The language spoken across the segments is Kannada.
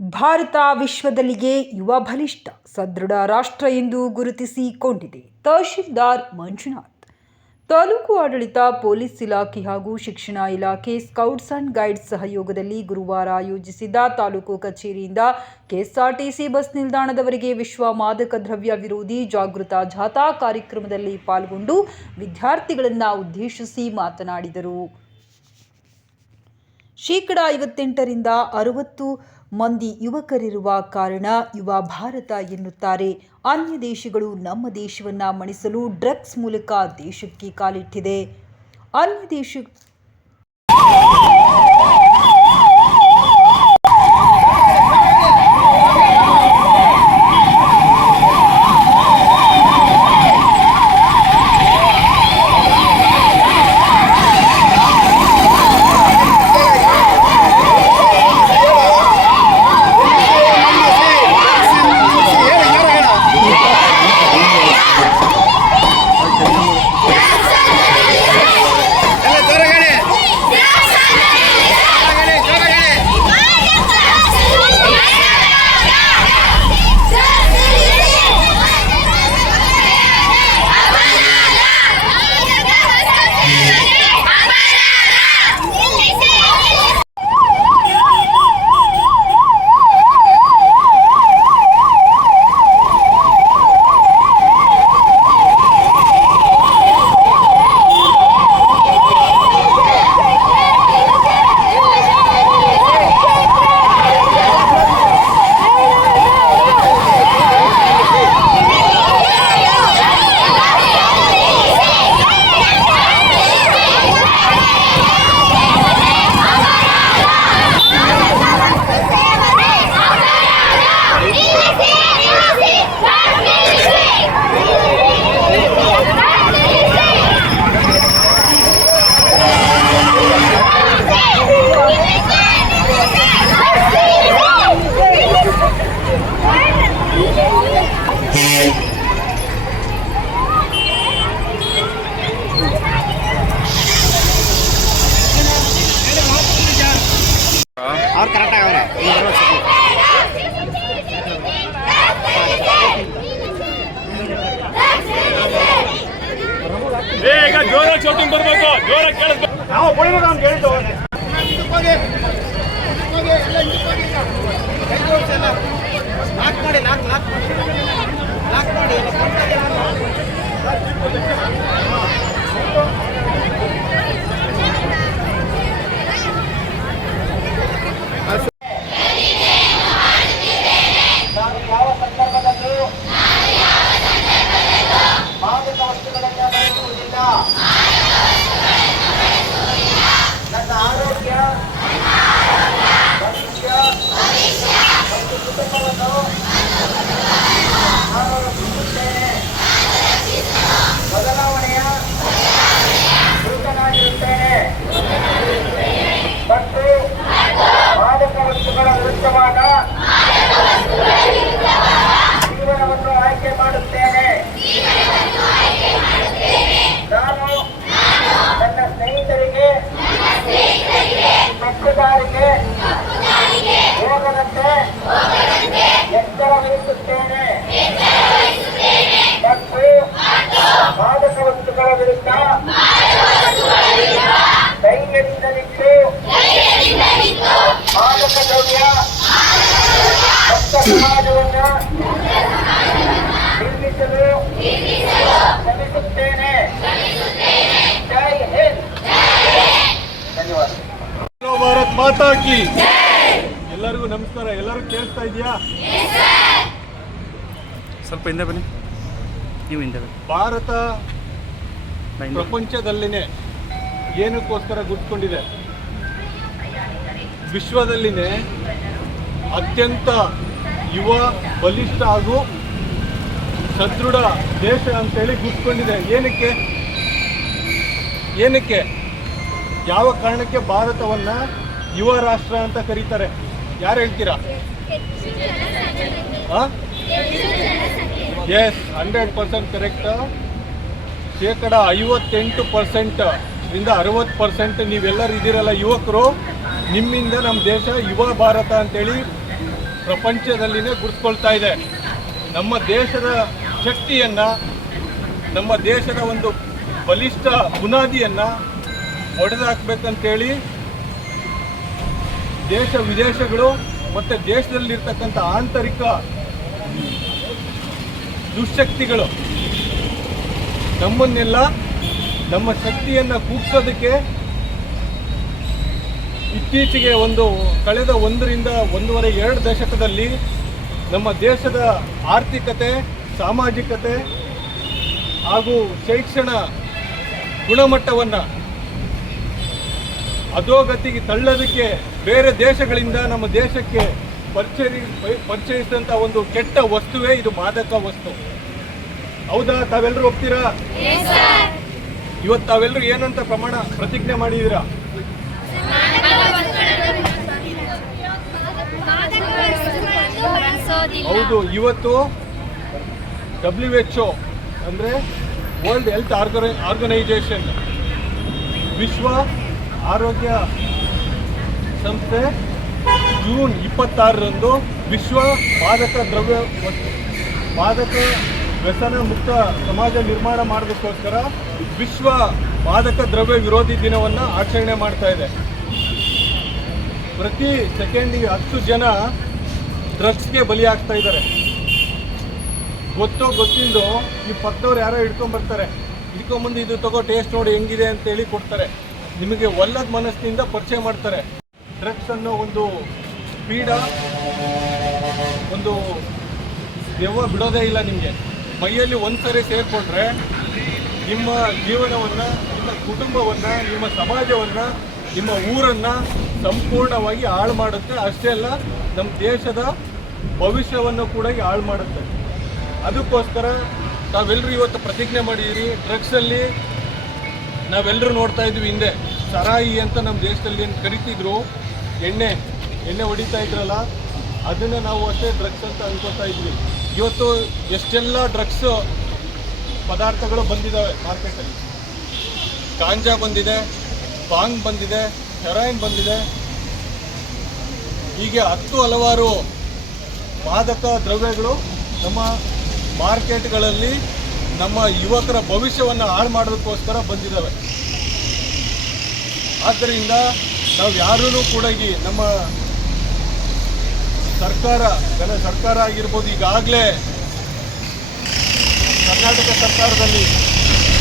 ಭಾರತ ವಿಶ್ವದಲ್ಲಿಯೇ ಯುವ ಬಲಿಷ್ಠ, ಸದೃಢ ರಾಷ್ಟ್ರ ಎಂದು ಗುರುತಿಸಿಕೊಂಡಿದೆ ತಹಶೀಲ್ದಾರ್ ಮಂಜುನಾಥ್. ತಾಲೂಕು ಆಡಳಿತ, ಪೊಲೀಸ್ ಇಲಾಖೆ ಹಾಗೂ ಶಿಕ್ಷಣ ಇಲಾಖೆ ಸ್ಕೌಟ್ಸ್ ಅಂಡ್ ಗೈಡ್ಸ್ ಸಹಯೋಗದಲ್ಲಿ ಗುರುವಾರ ಆಯೋಜಿಸಿದ್ದ ತಾಲೂಕು ಕಚೇರಿಯಿಂದ ಕೆಎಸ್ಆರ್ಟಿಸಿ ಬಸ್ ನಿಲ್ದಾಣದವರೆಗೆ ವಿಶ್ವ ಮಾದಕ ದ್ರವ್ಯ ವಿರೋಧಿ ಜಾಗೃತ ಜಾಥಾ ಕಾರ್ಯಕ್ರಮದಲ್ಲಿ ಪಾಲ್ಗೊಂಡು ವಿದ್ಯಾರ್ಥಿಗಳನ್ನು ಉದ್ದೇಶಿಸಿ ಮಾತನಾಡಿದರು. ಶೇಕಡ ಐವತ್ತೆಂಟರಿಂದ ಅರವತ್ತು ಮಂದಿ ಯುವಕರಿರುವ ಕಾರಣ ಯುವ ಭಾರತ ಎನ್ನುತ್ತಾರೆ. ಅನ್ಯ ದೇಶಗಳು ನಮ್ಮ ದೇಶವನ್ನ ಮಣಿಸಲು ಡ್ರಗ್ಸ್ ಮೂಲಕ ದೇಶಕ್ಕೆ ಕಾಲಿಟ್ಟಿದೆ. ಅನ್ಯ ದೇಶ ಸ್ವಲ್ಪ ಹಿಂದೆ ಬನ್ನಿ ನೀವು ಹಿಂದೆ ಬನ್ನಿ ಭಾರತ ಹಿಂದೆ. ಪ್ರಪಂಚದಲ್ಲಿನೇ ಏನಕ್ಕೋಸ್ಕರ ಗುಟ್ಕೊಂಡಿದೆ ವಿಶ್ವದಲ್ಲಿನೇ ಅತ್ಯಂತ ಯುವ ಬಲಿಷ್ಠ ಹಾಗೂ ಸದೃಢ ದೇಶ ಅಂತೇಳಿ ಗುಟ್ಕೊಂಡಿದೆ ಏನಕ್ಕೆ ಏನಕ್ಕೆ ಯಾವ ಕಾರಣಕ್ಕೆ ಭಾರತವನ್ನ ಯುವ ರಾಷ್ಟ್ರ ಅಂತ ಕರೀತಾರೆ ಯಾರು ಹೇಳ್ತೀರಾ ಎಸ್ ಹಂಡ್ರೆಡ್ ಪರ್ಸೆಂಟ್ ಕರೆಕ್ಟ್ ಶೇಕಡ ಐವತ್ತೆಂಟು ಪರ್ಸೆಂಟ್ ಇಂದ ಅರವತ್ತು ಪರ್ಸೆಂಟ್ ನೀವೆಲ್ಲರೂ ಇದ್ದೀರಲ್ಲ ಯುವಕರು. ನಿಮ್ಮಿಂದ ನಮ್ಮ ದೇಶ, ಯುವ ಭಾರತ ಅಂತೇಳಿ ಪ್ರಪಂಚದಲ್ಲಿನೇ ಗುರುತಿಸ್ಕೊಳ್ತಾ ಇದೆ. ನಮ್ಮ ದೇಶದ ಶಕ್ತಿಯನ್ನು, ನಮ್ಮ ದೇಶದ ಒಂದು ಬಲಿಷ್ಠ ಬುನಾದಿಯನ್ನು ಒಡೆದಾಕ್ಬೇಕಂತೇಳಿ ದೇಶ ವಿದೇಶಗಳು ಮತ್ತು ದೇಶದಲ್ಲಿರ್ತಕ್ಕಂಥ ಆಂತರಿಕ ದುಶ್ಶಕ್ತಿಗಳು ನಮ್ಮನ್ನೆಲ್ಲ ನಮ್ಮ ಶಕ್ತಿಯನ್ನು ಕೂಗ್ಸೋದಕ್ಕೆ ಇತ್ತೀಚೆಗೆ ಒಂದು ಕಳೆದ ಒಂದರಿಂದ ಒಂದೂವರೆ ಎರಡು ದಶಕದಲ್ಲಿ ನಮ್ಮ ದೇಶದ ಆರ್ಥಿಕತೆ, ಸಾಮಾಜಿಕತೆ ಹಾಗೂ ಶೈಕ್ಷಣ ಗುಣಮಟ್ಟವನ್ನು ಅಧೋಗತಿಗೆ ತಳ್ಳೋದಕ್ಕೆ ಬೇರೆ ದೇಶಗಳಿಂದ ನಮ್ಮ ದೇಶಕ್ಕೆ ಪರಿಚಯ ಪರಿಚಯಿಸಿದಂಥ ಒಂದು ಕೆಟ್ಟ ವಸ್ತುವೇ ಇದು ಮಾದಕ ವಸ್ತು. ಹೌದಾ? ತಾವೆಲ್ಲರೂ ಹೋಗ್ತೀರಾ ಇವತ್ತು ತಾವೆಲ್ಲರೂ ಏನಂತ ಪ್ರಮಾಣ ಪ್ರತಿಜ್ಞೆ ಮಾಡಿದೀರಾ? ಹೌದು ಇವತ್ತು ಡಬ್ಲ್ಯೂ ಎಚ್ ಒ ಅಂದರೆ ವರ್ಲ್ಡ್ ಹೆಲ್ತ್ ಆರ್ಗನೈ ಆರ್ಗನೈಜೇಷನ್ ವಿಶ್ವ ಆರೋಗ್ಯ ಸಂಸ್ಥೆ ಜೂನ್ ಇಪ್ಪತ್ತಾರರಂದು ವಿಶ್ವ ಮಾದಕ ದ್ರವ್ಯ ಮಾದಕ ವ್ಯಸನ ಮುಕ್ತ ಸಮಾಜ ನಿರ್ಮಾಣ ಮಾಡೋದಕ್ಕೋಸ್ಕರ ವಿಶ್ವ ಮಾದಕ ದ್ರವ್ಯ ವಿರೋಧಿ ದಿನವನ್ನು ಆಚರಣೆ ಮಾಡ್ತಾ ಇದೆ. ಪ್ರತಿ ಸೆಕೆಂಡಿಗೆ ಹತ್ತು ಜನ ಡ್ರಗ್ಸ್ಗೆ ಬಲಿಯಾಗ್ತಾ ಇದ್ದಾರೆ. ಗೊತ್ತೋ ಗೊತ್ತಿಲ್ಲದೋ ಈ ಪಕ್ಕದವ್ರು ಯಾರೋ ಹಿಡ್ಕೊಂಬರ್ತಾರೆ ಹಿಡ್ಕೊಂಬಂದು ಇದು ತಗೋ ಟೇಸ್ಟ್ ನೋಡಿ ಹೆಂಗಿದೆ ಅಂತೇಳಿ ಕೊಡ್ತಾರೆ. ನಿಮಗೆ ಒಲ್ಲದ ಮನಸ್ಸಿನಿಂದ ಪರಿಚಯ ಮಾಡ್ತಾರೆ. ಡ್ರಗ್ಸ್ ಅನ್ನೋ ಒಂದು ಸ್ಪೀಡ ಒಂದು ದೆವ್ವ ಬಿಡೋದೇ ಇಲ್ಲ ನಿಮಗೆ. ಮೈಯಲ್ಲಿ ಒಂದ್ಸರಿ ಸೇರಿಕೊಂಡ್ರೆ ನಿಮ್ಮ ಜೀವನವನ್ನು, ನಿಮ್ಮ ಕುಟುಂಬವನ್ನು, ನಿಮ್ಮ ಸಮಾಜವನ್ನು, ನಿಮ್ಮ ಊರನ್ನು ಸಂಪೂರ್ಣವಾಗಿ ಹಾಳು ಮಾಡುತ್ತೆ. ಅಷ್ಟೇ ಅಲ್ಲ ನಮ್ಮ ದೇಶದ ಭವಿಷ್ಯವನ್ನು ಕೂಡ ಹಾಳು ಮಾಡುತ್ತೆ. ಅದಕ್ಕೋಸ್ಕರ ನಾವೆಲ್ಲರೂ ಇವತ್ತು ಪ್ರತಿಜ್ಞೆ ಮಾಡಿದ್ದೀರಿ ಡ್ರಗ್ಸಲ್ಲಿ ನಾವೆಲ್ಲರೂ ನೋಡ್ತಾ ಇದ್ವಿ ಹಿಂದೆ. ಸರಾಯಿ ಅಂತ ನಮ್ಮ ದೇಶದಲ್ಲಿ ಏನು ಕರಿತಿದ್ರು ಎಣ್ಣೆ ಎಣ್ಣೆ ಹೊಡಿತಾ ಇದ್ರಲ್ಲ, ಅದನ್ನು ನಾವು ಅಷ್ಟೇ ಡ್ರಗ್ಸ್ ಅಂತ ಅನ್ಕೋತಾ ಇದ್ವಿ. ಇವತ್ತು ಎಷ್ಟೆಲ್ಲ ಡ್ರಗ್ಸ್ ಪದಾರ್ಥಗಳು ಬಂದಿದ್ದಾವೆ ಮಾರ್ಕೆಟಲ್ಲಿ ಗಾಂಜಾ ಬಂದಿದೆ, ಬಾಂಗ್ ಬಂದಿದೆ ಹೆರಾಯಿನ್ ಬಂದಿದೆ. ಹೀಗೆ ಹತ್ತು ಹಲವಾರು ಮಾದಕ ದ್ರವ್ಯಗಳು ನಮ್ಮ ಮಾರ್ಕೆಟ್ಗಳಲ್ಲಿ ನಮ್ಮ ಯುವಕರ ಭವಿಷ್ಯವನ್ನು ಹಾಳು ಮಾಡೋದಕ್ಕೋಸ್ಕರ ಬಂದಿದ್ದಾವೆ ಆದ್ದರಿಂದ ನಾವು ಯಾರೂ ಕೂಡ ಈ ನಮ್ಮ ಸರ್ಕಾರ ಜನ ಸರ್ಕಾರ ಆಗಿರ್ಬೋದು, ಈಗಾಗಲೇ ಕರ್ನಾಟಕ ಸರ್ಕಾರದಲ್ಲಿ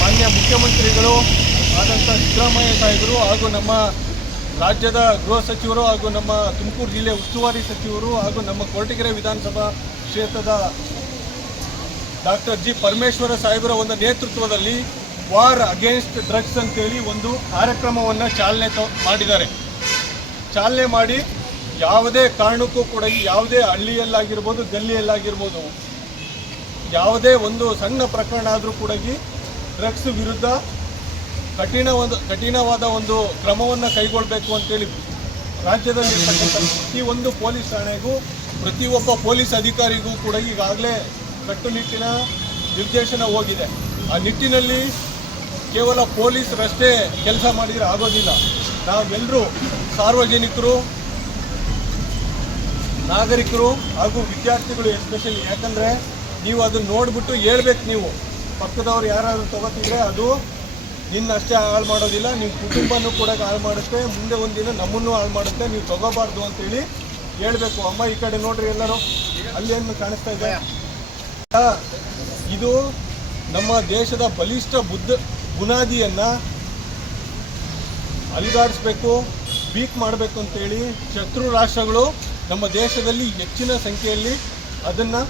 ಮಾನ್ಯ ಮುಖ್ಯಮಂತ್ರಿಗಳು ಆದಂಥ ಸಿದ್ದರಾಮಯ್ಯ ಸಾಹೇಬರು ಹಾಗೂ ನಮ್ಮ ರಾಜ್ಯದ ಗೃಹ ಸಚಿವರು ಹಾಗೂ ನಮ್ಮ ತುಮಕೂರು ಜಿಲ್ಲೆ ಉಸ್ತುವಾರಿ ಸಚಿವರು ಹಾಗೂ ನಮ್ಮ ಕೊರಟಗೆರೆ ವಿಧಾನಸಭಾ ಕ್ಷೇತ್ರದ ಡಾಕ್ಟರ್ ಜಿ ಪರಮೇಶ್ವರ ಸಾಹೇಬರ ಒಂದು ನೇತೃತ್ವದಲ್ಲಿ ವಾರ್ ಅಗೇನ್ಸ್ಟ್ ಡ್ರಗ್ಸ್ ಅಂತೇಳಿ ಒಂದು ಕಾರ್ಯಕ್ರಮವನ್ನು ಚಾಲನೆ ಮಾಡಿದ್ದಾರೆ. ಚಾಲನೆ ಮಾಡಿ ಯಾವುದೇ ಕಾರಣಕ್ಕೂ ಕೂಡ ಈ ಯಾವುದೇ ಹಳ್ಳಿಯಲ್ಲಾಗಿರ್ಬೋದು, ಗಲ್ಲಿಯಲ್ಲಾಗಿರ್ಬೋದು, ಯಾವುದೇ ಒಂದು ಸಣ್ಣ ಪ್ರಕರಣ ಆದರೂ ಕೂಡ ಡ್ರಗ್ಸ್ ವಿರುದ್ಧ ಕಠಿಣ ಒಂದು, ಕಠಿಣವಾದ ಒಂದು ಕ್ರಮವನ್ನು ಕೈಗೊಳ್ಳಬೇಕು ಅಂತೇಳಿ ರಾಜ್ಯದಲ್ಲಿ ಪ್ರತಿಯೊಂದು ಪೊಲೀಸ್ ಠಾಣೆಗೂ, ಪ್ರತಿಯೊಬ್ಬ ಪೊಲೀಸ್ ಅಧಿಕಾರಿಗೂ ಕೂಡ ಈಗಾಗಲೇ ಕಟ್ಟುನಿಟ್ಟಿನ ನಿರ್ದೇಶನ ಹೋಗಿದೆ. ಆ ನಿಟ್ಟಿನಲ್ಲಿ ಕೇವಲ ಪೊಲೀಸರಷ್ಟೇ ಕೆಲಸ ಮಾಡಿದರೆ ಆಗೋದಿಲ್ಲ. ನಾವೆಲ್ಲರೂ ಸಾರ್ವಜನಿಕರು, ನಾಗರಿಕರು ಹಾಗೂ ವಿದ್ಯಾರ್ಥಿಗಳು ಎಸ್ಪೆಷಲಿ. ಯಾಕಂದರೆ ನೀವು ಅದನ್ನು ನೋಡಿಬಿಟ್ಟು ಹೇಳ್ಬೇಕು ನೀವು. ಪಕ್ಕದವ್ರು ಯಾರಾದರೂ ತಗೋತಿದ್ರೆ ಅದು ನಿನ್ನಷ್ಟೇ ಹಾಳು ಮಾಡೋದಿಲ್ಲ ನಿಮ್ಮ ಕುಟುಂಬನೂ ಕೂಡ ಹಾಳು ಮಾಡುತ್ತೆ, ಮುಂದೆ ಒಂದಿನ ನಮ್ಮನ್ನು ಹಾಳು ಮಾಡುತ್ತೆ, ನೀವು ತಗೋಬಾರ್ದು ಅಂತೇಳಿ ಹೇಳಬೇಕು. ಅಮ್ಮ ಈ ಕಡೆ ನೋಡ್ರಿ ಎಲ್ಲರೂ. ಅಲ್ಲೇನು ಕಾಣಿಸ್ತಾ ಇದೆ? ಇದು ನಮ್ಮ ದೇಶದ ಬಲಿಷ್ಠ ಬುದ್ಧ ಬುನಾದಿಯನ್ನು ಅಲಿಗಾಡಿಸ್ಬೇಕು ವೀಕ್ ಮಾಡಬೇಕು ಅಂತೇಳಿ ಶತ್ರು ರಾಷ್ಟ್ರಗಳು ನಮ್ಮ ದೇಶದಲ್ಲಿ ಹೆಚ್ಚಿನ ಸಂಖ್ಯೆಯಲ್ಲಿ ಅದನ್ನು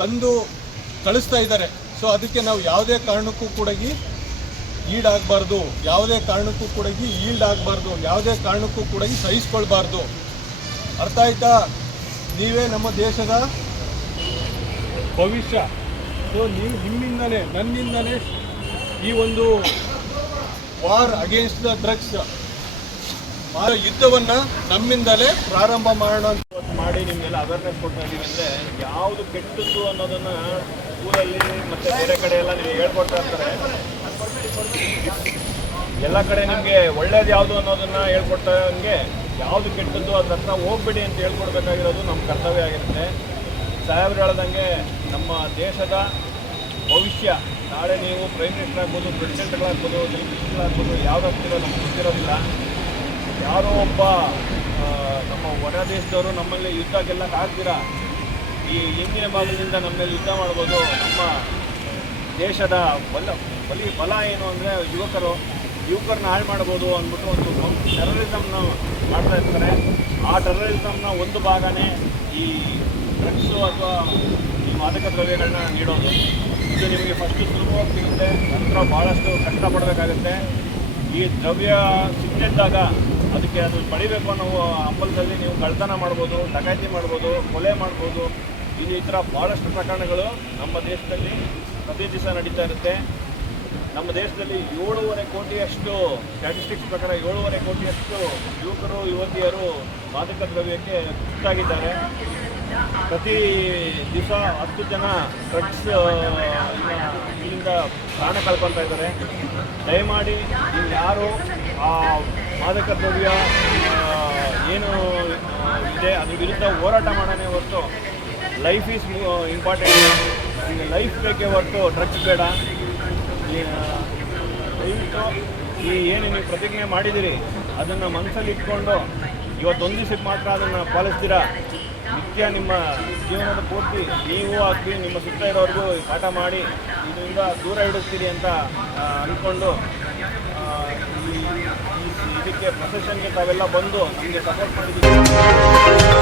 ತಂದು ಕಳಿಸ್ತಾ ಇದ್ದಾರೆ. ಸೊ ಅದಕ್ಕೆ ನಾವು ಯಾವುದೇ ಕಾರಣಕ್ಕೂ ಕೂಡ ಈಡಾಗಬಾರ್ದು, ಯಾವುದೇ ಕಾರಣಕ್ಕೂ ಕೂಡ ಈಲ್ಡ್ ಆಗಬಾರ್ದು ಯಾವುದೇ ಕಾರಣಕ್ಕೂ ಕೂಡ ಸಹಿಸ್ಕೊಳ್ಬಾರ್ದು. ಅರ್ಥ ಆಯ್ತಾ? ನೀವೇ ನಮ್ಮ ದೇಶದ ಭವಿಷ್ಯ. ಸೊ ನೀವು ನಿಮ್ಮಿಂದಲೇ, ನನ್ನಿಂದಲೇ ಈ ಒಂದು ವಾರ್ ಅಗೇನ್ಸ್ಟ್ ದ ಡ್ರಗ್ಸ್ ಯುದ್ಧವನ್ನು ನಮ್ಮಿಂದಲೇ ಪ್ರಾರಂಭ ಮಾಡೋಣ ಅಂತ ಮಾಡಿ ನಿಮಗೆಲ್ಲ ಅವೇರ್ನೆಸ್ ಕೊಡ್ತಾ ಇದ್ದೀವಿ ಅಂದರೆ ಯಾವುದು ಕೆಟ್ಟದ್ದು ಅನ್ನೋದನ್ನು ಸ್ಕೂಲಲ್ಲಿ ಮತ್ತು ಬೇರೆ ಕಡೆ ಎಲ್ಲ ನೀವು ಹೇಳ್ಕೊಡ್ತಾ ಇರ್ತಾರೆ. ಎಲ್ಲ ಕಡೆ ನಿಮಗೆ ಒಳ್ಳೇದು ಯಾವುದು ಅನ್ನೋದನ್ನು ಹೇಳ್ಕೊಡ್ತಾ ಹಂಗೆ ಯಾವುದು ಕೆಟ್ಟದ್ದು ಅದ್ರ ಹತ್ರ ಹೋಗ್ಬೇಡಿ ಅಂತ ಹೇಳ್ಕೊಡ್ಬೇಕಾಗಿರೋದು ನಮ್ಮ ಕರ್ತವ್ಯ ಆಗಿರುತ್ತೆ. ಸಾಹೇಬ್ರು ಹೇಳ್ದಂಗೆ ನಮ್ಮ ದೇಶದ ಭವಿಷ್ಯ, ನಾಳೆ ನೀವು ಪ್ರೈಮ್ ಮಿನಿಸ್ಟರ್ ಆಗ್ಬೋದು ಪ್ರೆಸಿಡೆಂಟ್ಗಳಾಗ್ಬೋದು ಮಿನಿಸ್ಟರ್ಗಳಾಗ್ಬೋದು ಹತ್ತಿರ ನಮ್ಗೆ ಗೊತ್ತಿರೋದಿಲ್ಲ. ಯಾರೋ ಒಬ್ಬ ನಮ್ಮ ಹೊರ ದೇಶದವರು ನಮ್ಮಲ್ಲಿ ಯುದ್ಧ ಗೆಲ್ಲಕ್ಕೆ ಆಗ್ತೀರಾ? ಈ ಹಿಂದಿನ ಭಾಗದಿಂದ ನಮ್ಮಲ್ಲಿ ಯುದ್ಧ ಮಾಡ್ಬೋದು, ನಮ್ಮ ದೇಶದ ಬಲ, ಬಲಿ, ಬಲ ಏನು ಅಂದರೆ ಯುವಕರು ಯುವಕರನ್ನ ಹಾಳು ಮಾಡ್ಬೋದು ಅಂದ್ಬಿಟ್ಟು ಒಂದು ಟೆರರಿಸಮ್ನ ಮಾಡ್ತಾ ಇರ್ತಾರೆ. ಆ ಟೆರರಿಸಮ್ನ ಒಂದು ಭಾಗನೇ ಈ ಡ್ರಗ್ಸು ಅಥವಾ ಈ ಮಾದಕ ದ್ರವ್ಯಗಳನ್ನ ನೀಡೋದು. ಇದು ನಿಮಗೆ ಫಸ್ಟು ಸುಲಭವಾಗಿ ಸಿಗುತ್ತೆ. ನಂತರ ಭಾಳಷ್ಟು ಕಷ್ಟಪಡಬೇಕಾಗುತ್ತೆ ಈ ದ್ರವ್ಯ ಸಿಕ್ಕಿದ್ದಾಗ ಅದಕ್ಕೆ ಅದು ಪಡಿಬೇಕು ಅನ್ನೋ ಹಂಬಲದಲ್ಲಿ ನೀವು ಕಳ್ತನ ಮಾಡ್ಬೋದು, ಡಕಾಯಿತಿ ಮಾಡ್ಬೋದು, ಕೊಲೆ ಮಾಡ್ಬೋದು. ಇದು ಈ ಥರ ಭಾಳಷ್ಟು ಪ್ರಕರಣಗಳು ನಮ್ಮ ದೇಶದಲ್ಲಿ ಪ್ರತಿ ದಿವಸ ನಡೀತಾ ಇರುತ್ತೆ. ನಮ್ಮ ದೇಶದಲ್ಲಿ ಏಳೂವರೆ ಕೋಟಿಯಷ್ಟು ಸ್ಟ್ಯಾಟಿಸ್ಟಿಕ್ಸ್ ಪ್ರಕಾರ ಏಳೂವರೆ ಕೋಟಿಯಷ್ಟು ಯುವಕರು, ಯುವತಿಯರು ಮಾದಕ ದ್ರವ್ಯಕ್ಕೆ ತುತ್ತಾಗಿದ್ದಾರೆ. ಪ್ರತಿ ದಿವಸ ಹತ್ತು ಜನ ಡ್ರಗ್ಸ್ ಇಲ್ಲಿಂದ ಪ್ರಾಣ ಕಳ್ಕೊತಾ ಇದ್ದಾರೆ. ದಯಮಾಡಿ ಇಲ್ಲಿ ಯಾರು, ಆ, ಮಾದಕ ದ್ರವ್ಯ ಏನು ಇದೆ ಅದ್ರ ವಿರುದ್ಧ ಹೋರಾಟ ಮಾಡೋಣ ಹೊರತು ಲೈಫ್ ಈಸ್ ಇಂಪಾರ್ಟೆಂಟ್ ಈಗ ಲೈಫ್ ಬೇಕೇ ಹೊರತು ಡ್ರಗ್ಸ್ ಬೇಡ. ದಯವಿಟ್ಟು ಈ ಏನು ನೀವು ಪ್ರತಿಜ್ಞೆ ಮಾಡಿದ್ದೀರಿ ಅದನ್ನು ಮನಸ್ಸಲ್ಲಿ ಇಟ್ಕೊಂಡು ಇವತ್ತೊಂದು ದಿವಸಕ್ಕೆ ಮಾತ್ರ ಅದನ್ನು ಪಾಲಿಸ್ತೀರಾ? ನಿತ್ಯ ನಿಮ್ಮ ಜೀವನದ ಪೂರ್ತಿ ನೀವು ಆಗ್ತೀವಿ ನಿಮ್ಮ ಸುತ್ತ ಇರೋರಿಗೂ ಪಾಠ ಮಾಡಿ ಇದರಿಂದ ದೂರ ಇಡುತ್ತೀರಿ ಅಂತ ಅಂದ್ಕೊಂಡು ಇದಕ್ಕೆ ಪ್ರೊಸೆಷನ್ಗೆ ತಾವೆಲ್ಲ ಬಂದು ನಮಗೆ ಸಪೋರ್ಟ್ ಮಾಡಿದ್ದೀವಿ